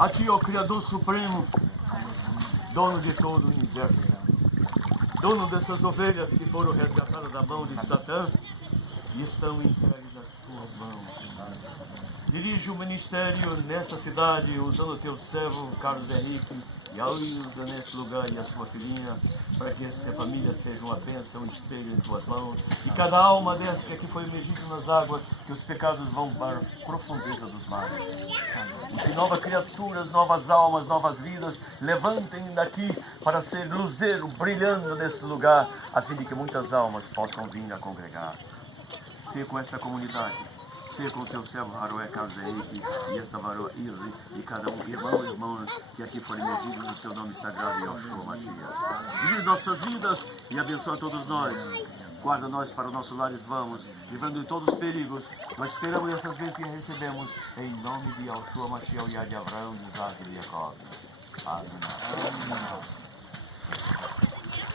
A Ti, ó Criador Supremo, dono de todo o universo, dono dessas ovelhas que foram resgatadas da mão de Satã e estão entregues nas Tuas mãos. Dirige o ministério nessa cidade, usando o Teu servo, Carlos Henrique, e a usa nesse lugar e a sua filhinha, para que essa família seja uma bênção, um espelho em Tuas mãos. E cada alma dessa que aqui foi emergida nas águas, que os pecados vão para a profundeza dos mares. E que novas criaturas, novas almas, novas vidas, levantem daqui para ser luzeiro, brilhando nesse lugar, a fim de que muitas almas possam vir a congregar. Ser com esta comunidade, ser com o Teu servo Haroé Carlos Henrique e esta varoa Izzy e cada um, irmão e irmãs que aqui foram emergidos no Teu nome sagrado e Yoshua Mashiach. Dirige nossas vidas e abençoa todos nós. Guarda nós para os nossos lares vamos, livrando de todos os perigos. Nós esperamos essas vezes que recebemos em nome de Yoshua Mashiach e de Abraão, de Isaac e de Jacob. Amém.